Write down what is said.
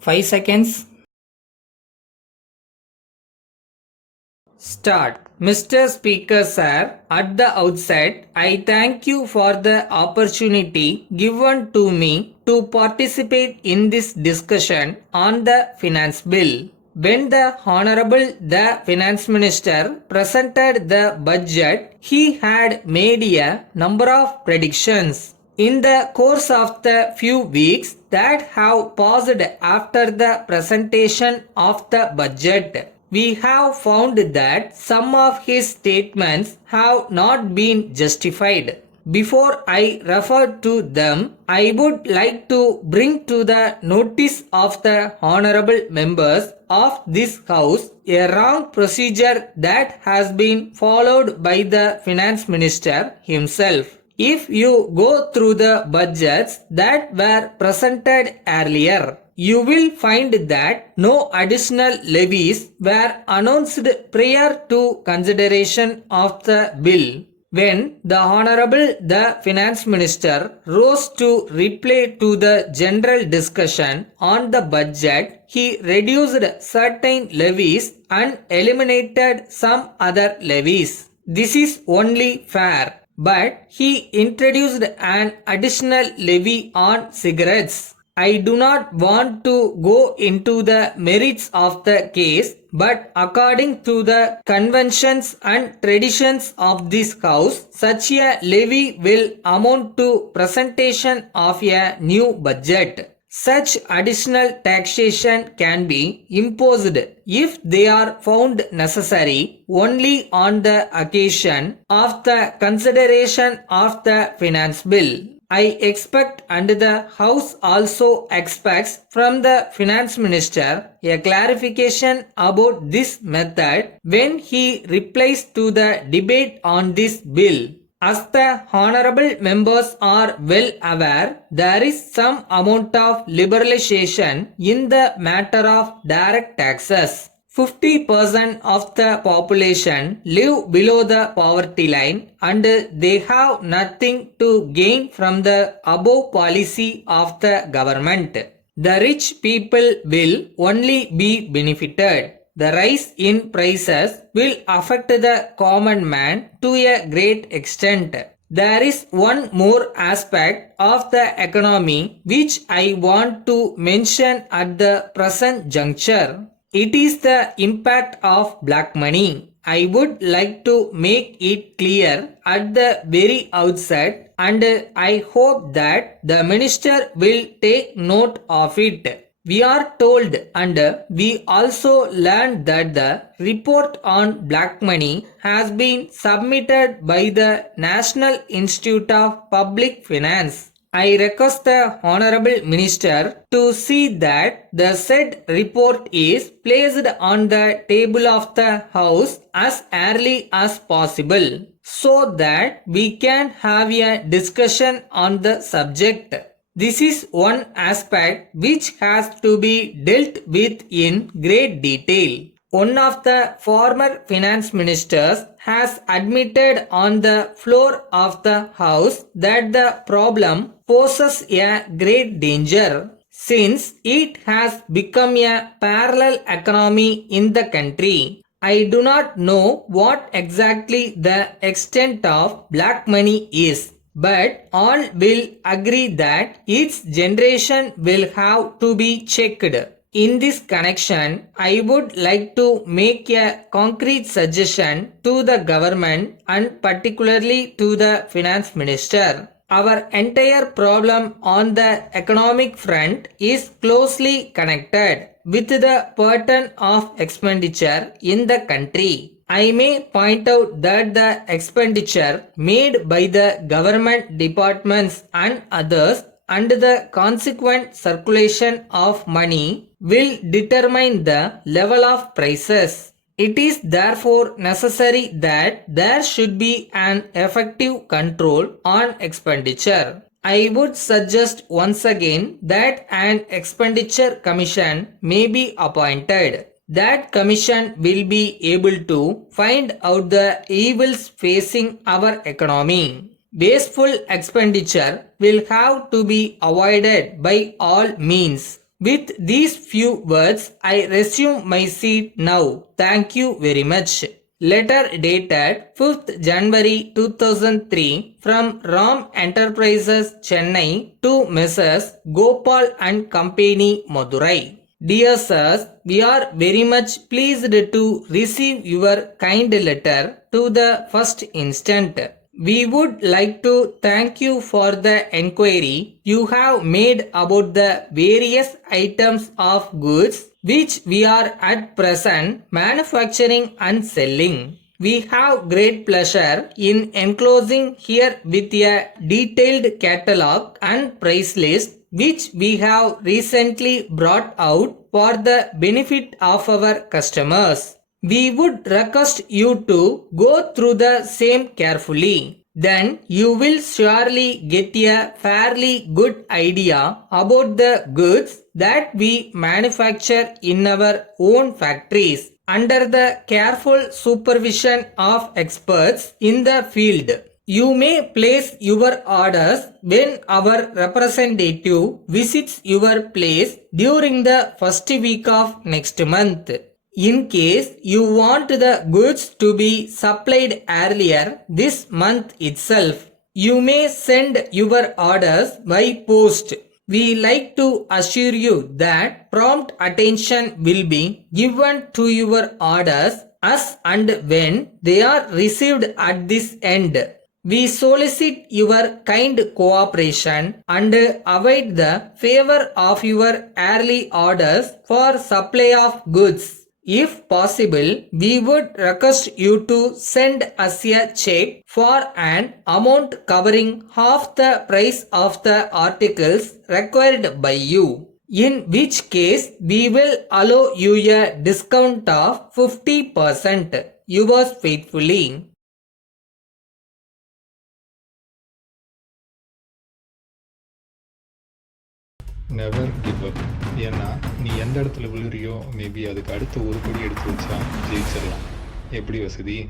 5 seconds. Start. Mr. Speaker Sir, at the outset, I thank you for the opportunity given to me to participate in this discussion on the Finance Bill. When the Honorable the Finance Minister presented the budget, he had made a number of predictions. In the course of the few weeks that have passed after the presentation of the budget, we have found that some of his statements have not been justified. Before I refer to them, I would like to bring to the notice of the honorable members of this House a wrong procedure that has been followed by the Finance Minister himself. If you go through the budgets that were presented earlier, you will find that no additional levies were announced prior to consideration of the bill. When the Honorable the Finance Minister rose to reply to the general discussion on the budget, he reduced certain levies and eliminated some other levies. This is only fair. But he introduced an additional levy on cigarettes. I do not want to go into the merits of the case, but according to the conventions and traditions of this House, such a levy will amount to presentation of a new budget. Such additional taxation can be imposed if they are found necessary only on the occasion of the consideration of the finance bill. I expect and the House also expects from the Finance Minister a clarification about this method when he replies to the debate on this bill. As the honorable members are well aware, there is some amount of liberalization in the matter of direct taxes. 50% of the population live below the poverty line and they have nothing to gain from the above policy of the government. The rich people will only be benefited. The rise in prices will affect the common man to a great extent. There is one more aspect of the economy which I want to mention at the present juncture. It is the impact of black money. I would like to make it clear at the very outset and I hope that the minister will take note of it. We are told and we also learned that the report on black money has been submitted by the National Institute of Public Finance. I request the Honorable Minister to see that the said report is placed on the table of the House as early as possible so that we can have a discussion on the subject. This is one aspect which has to be dealt with in great detail. One of the former finance ministers has admitted on the floor of the House that the problem poses a great danger since it has become a parallel economy in the country. I do not know what exactly the extent of black money is, but all will agree that its generation will have to be checked. In this connection, I would like to make a concrete suggestion to the government and particularly to the finance minister. Our entire problem on the economic front is closely connected with the pattern of expenditure in the country. I may point out that the expenditure made by the government departments and others and the consequent circulation of money will determine the level of prices. It is therefore necessary that there should be an effective control on expenditure. I would suggest once again that an expenditure commission may be appointed. That commission will be able to find out the evils facing our economy. Wasteful expenditure will have to be avoided by all means. With these few words, I resume my seat now. Thank you very much. Letter dated 5th January 2003 from Ram Enterprises Chennai to Messrs. Gopal and Company Madurai. Dear sirs, we are very much pleased to receive your kind letter to the first instant. We would like to thank you for the enquiry you have made about the various items of goods which we are at present manufacturing and selling. We have great pleasure in enclosing here with a detailed catalog and price list which we have recently brought out for the benefit of our customers. We would request you to go through the same carefully. Then you will surely get a fairly good idea about the goods that we manufacture in our own factories under the careful supervision of experts in the field. You may place your orders when our representative visits your place during the first week of next month. In case you want the goods to be supplied earlier this month itself, you may send your orders by post. We like to assure you that prompt attention will be given to your orders as and when they are received at this end. We solicit your kind cooperation and await the favor of your early orders for supply of goods. If possible, we would request you to send us a check for an amount covering half the price of the articles required by you, in which case we will allow you a discount of 50%. Yours faithfully. Never give up. ஏன்னா நீ எந்த இடத்துல விழுறியோ maybe அதுக்கு அடுத்த ஒரு படி எடுத்து வச்சா ஜெயிச்சிடலாம். எப்படி வசதி?